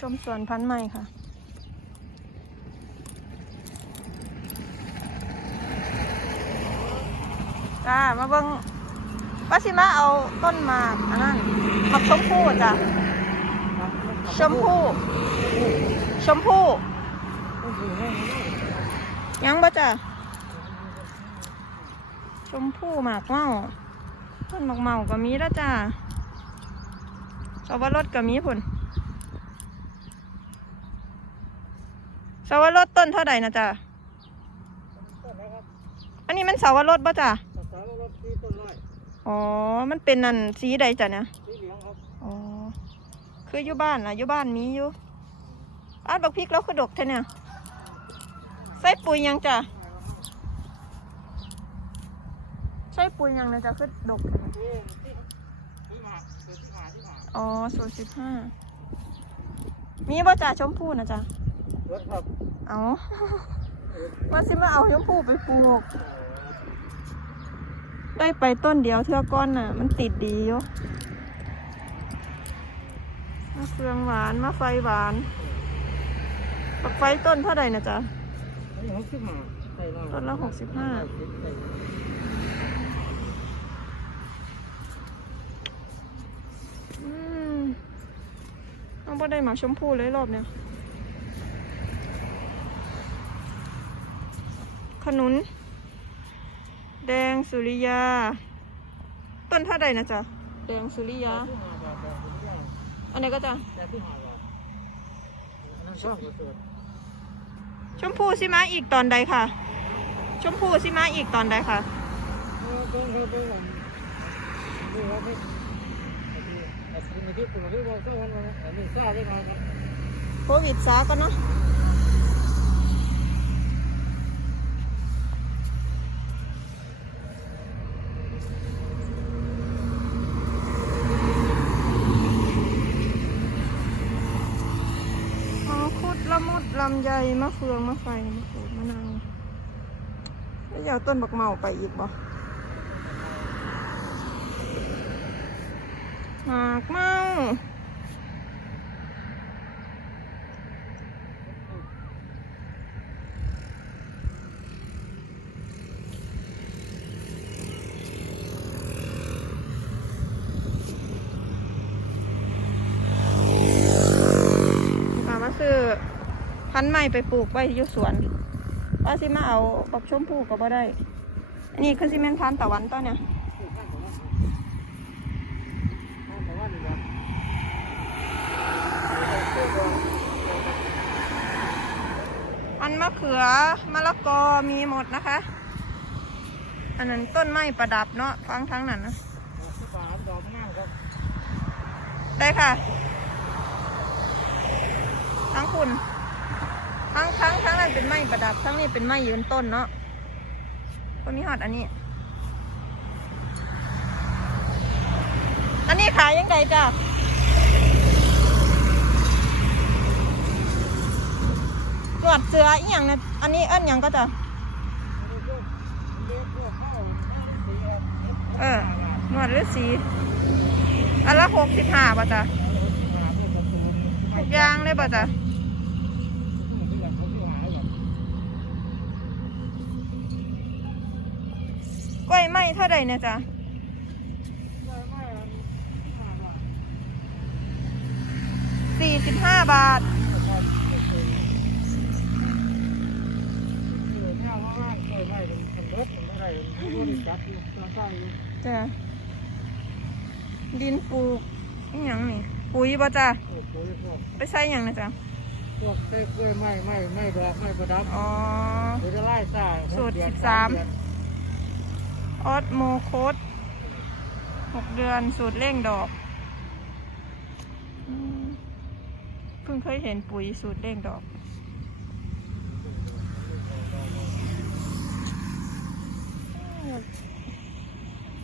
ชมสวนพันธุ์ใหม่ค่ะจ้ามาเบิ่งว่าสิมาเอาต้นหมากอันนั้นหมากชมพู่จ้ะชมพู่ชมพู่ยังบ่จ้ะชมพู่หมากเมาต้นหมากเมาก็มีแล้วจ้าสวรสก็มีพุ่น สวรสต้นเท่าไหร่นะจ้ะอันนี้มันสวรสบ่จ้ะสาวรถที่ต้นไม้อ๋อ มันเป็นนั่นสีใดจ้ะเนี่ยสีเหลืองครับอ๋อคืออยู่บ้านนะอยู่บ้านมีอยู่อ้าวบักพริกแล้วคือดกแท้เนี่ยใส่ปุ๋ยยังจ้ะใส่ปุ๋ยยังเลยจ้ะคือดกอ๋อสูตรสิบห้ามีบ่จ่าชมพู่นะจ๊ะ รถครับเอาว่าสิมาเอาชมพู่ไปปลูก ได้ไปต้นเดียวเทื่อก้อนน่ะ มันติดดีอยู่มะเฟืองหวานมะไฟหวานปักไฟต้นเท่าไหร่นะจ๊ะนี่หกสิบห้าใส่หน่อยต้นละหกสิบห้าอืมเอาบ่ได้หมากชมพู่เลยรอบเนี้ย ขนุน แดงสุริยา ต้นท่าใดนะจ๊ะ แดงสุริยา อันไหนก็จะชอบกระชมพูสิมาอีกตอนใดค่ะ ชมพูสิมาอีกตอนใดค่ะเออต้นเขาต้นผมนี่ครับนี่อันนี้อันนี้ที่ผมเรียกว่าต้นอะไรอันนี้ซาได้มาครับ โควิดซาก็เนาะมังคุดละมุดลำไยมะเฟืองมะไฟมะโขดมะนาวแล้วจะเอาต้นบักเมาไปอีกบ่หมากเมามามาซื้อ พันธุ์ใหม่ไปปลูกไว้อยู่สวนว่าสิมาเอาบักชมพูก็บ่ได้ อันนี้คือสิเมนพันตะวันต้นเนี่ยแต่ว่านี่ครันมะเขือมะละกอมีหมดนะคะ อันนั้นต้นไม้ประดับเนาะฟังทั้งนั้นนะได้ค่ะ ทั้งคุณ ทั้งทั้งทั้งนั้นเป็นไม้ประดับทั้งนี้เป็นไม้ยืนต้นเนาะคนนี้หอดอันนี้ อันนี้ขายยังไงจ้ะหนวดเสืออีหยังนะอันนี้เอิ้นหยังก็จะเออหนวดฤาษีอันละหกสิบห้าป่ะจ๊ะทุกอย่างเลยป่ะจ๊ะกล้วยไม้ เท่าใดเนี่ยจ๊ะสี่สิบห้าบาทจ้ะดินปลูกอีหยังนี่ปุ๋ยป่ะจ๊ะไปใส่หยังนะจ๊ะพวกเส้กล้วยไม้ไม้ไม้ดอกไม้ประดับอ๋อเดี๋ยวจะไล่ซ่าสูตรสิบสาม ออสโมโคดหกเดือนสูตรเร่งดอกอืมเพิ่งเคยเห็นปุ๋ยสูตรเร่งดอก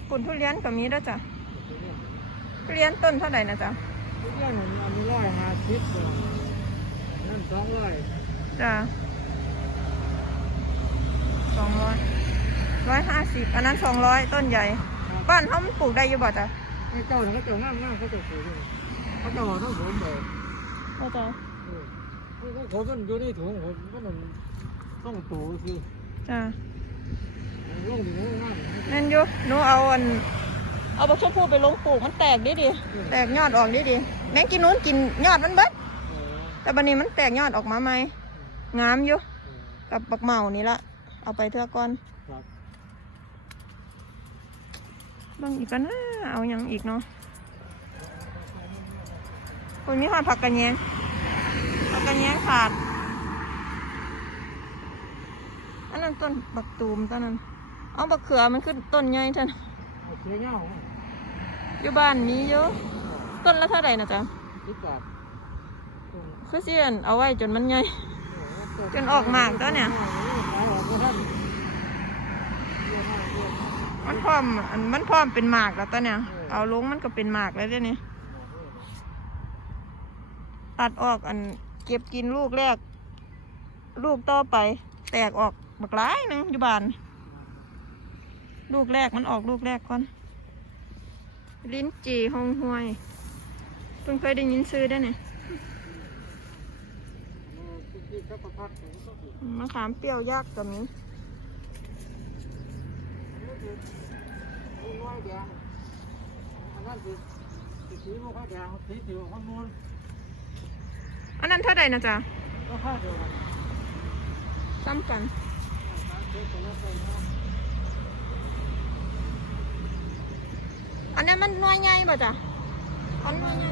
ปุ่นทุเรียนก็มีด้วยจ้ะทุเรียนต้นเท่าไหร่นะจ๊ะทุกอย่างอันนี้ร้อยห้าสิบนั่นสองร้อยจ้ะสองร้อยร้อยห้า สิบอันนั้นสองร้อยต้นใหญ่ บ้านเขามันปลูกได้อยู่บ่จ้ะนี่เจ้าเขาเจ้าง่ามง่ามเขาเจ้าสูงเขาเจ้าต้องผมเลยโอ้จ๊ะผมมันอยู่ในถุงผมมันต้องโตคือจ้ะลงถึงง่ายนั่นอยู่หนูเอาอันเอาบักชมพูไปลงปลูกมันแตกดิดิแตกยอดออกดิดิแมงกินนู้นกินยอดมันเบิดแต่บันนี้มันแตกยอดออกมาไหมงามอยู่กับบักเหมานี่ละเอาไปเถอะก่อน ครั บเบางอีกก็น่าเอาหยังอีกเนาะคนนี้หอดผักกระแยงผักกระแยงขาด อันนั้นต้นบักตูมต้นนั้น เอาบักเขือมันขึ้นต้นใหญ่ท่านเสียเงาอยู่บ้านมีเยอะ ต้นละเท่าไหร่นะจ๊ะคิดแบบคือเสียนเอาไว้จนมันใหญ่ จนออกหมากตัวเนี่ย มันพร้อมอันมันพร้อมเป็นหมากแล้วตอนเนี้ยเอาลงมันก็เป็นหมากแล้วเดี๋ยวนี้ตัดออกอันเก็บกินลูกแรก ลูกต่อไป แตกออกบักหลายนึงอยู่บ้าน ลูกแรกมันออกลูกแรกก่อน ลิ้นจี่หงหวย เพิ่งเคยได้ยินซื้อได้เนี่ยมะขามเปรี้ยวยักษ์กับนี้ สีมันก็แดงสีเขียวมันนูนอันนั้นเท่าไหร่นะจ๊ะก็ค่าเดียวกันซ้ำกันอันนี้นมันน่วยใหญ่ป่ะจ๊ะอันน่วยใหญ่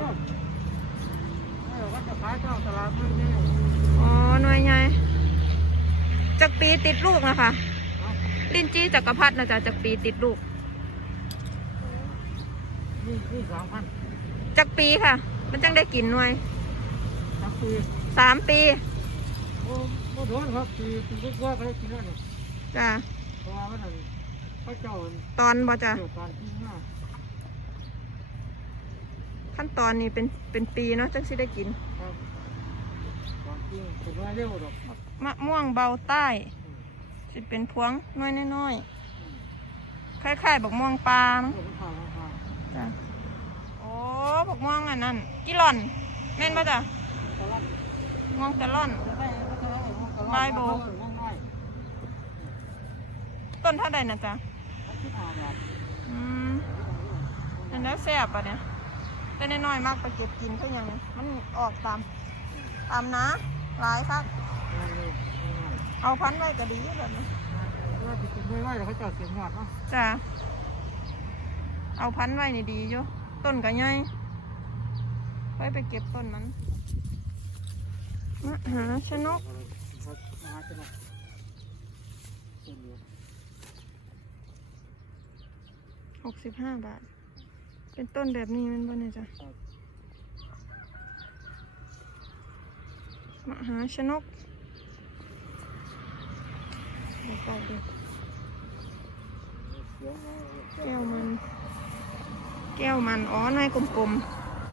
ก็จะขายเจ้าตลาดไม่ได้อ๋อหน่วยใหญ่จากปีติดลูกนะคะ ลิ้นจี้จักรพรรดินะจ๊ะจากปีติดลูกนี่นี่สามพันจากปีค่ะ มันจังได้กินหน่วยสามปีสามปีโอ้โหโดนครับปีปีกว่าไปกินแล้วเนี่ยจ้ะเพราะว่ามันอะไรพระเจ้าตอนบ่จ้ะเกี่ยวกับที่หน้าขั้นตอนนี้เป็นเป็นปีเนาะจังสิได้กินครับก่อนที่ผมว่าเร็วหรอกมะม่วงเบาใต้ สิเป็นพวงน้อยน้อยๆคล้ายๆบักม่วงปลาเนาะเออผมพาผมพาจ้ะโอ้บักม่วงอันนั้นกิหลอน แม่นป่ะจ้ะตลาดม่วงกะล่อนจะได้ก็จะได้ผมตลาดบายโบวงน้อยต้นเท่าใดนะจ๊ะที่ผ่านแบบอืมอันแล้วแซ่บอะเนี่ยแต่น้อยๆมากไปเก็บกินก็ยังมันออกตาม ตามนะหลายคักงานเลยงาน เอาพันไว้ก็ดีแบบนี้ว่าจะกินไม่ไหวแล้วเขาจะเสียงหอดเนาะจ้ะเอาพันไว้นี่ดีอยู่ต้นก็ใหญ่ไว้ไปเก็บต้นมันมหาชนกมาจะมาเป็นอยู่หกสิบห้าบาท เป็นต้นแบบนี้มันบ่เนี่ยจ้ะครับมหาชนกดู ไปดูแก้วมัน แก้วมัน อ๋อหนายกลมๆ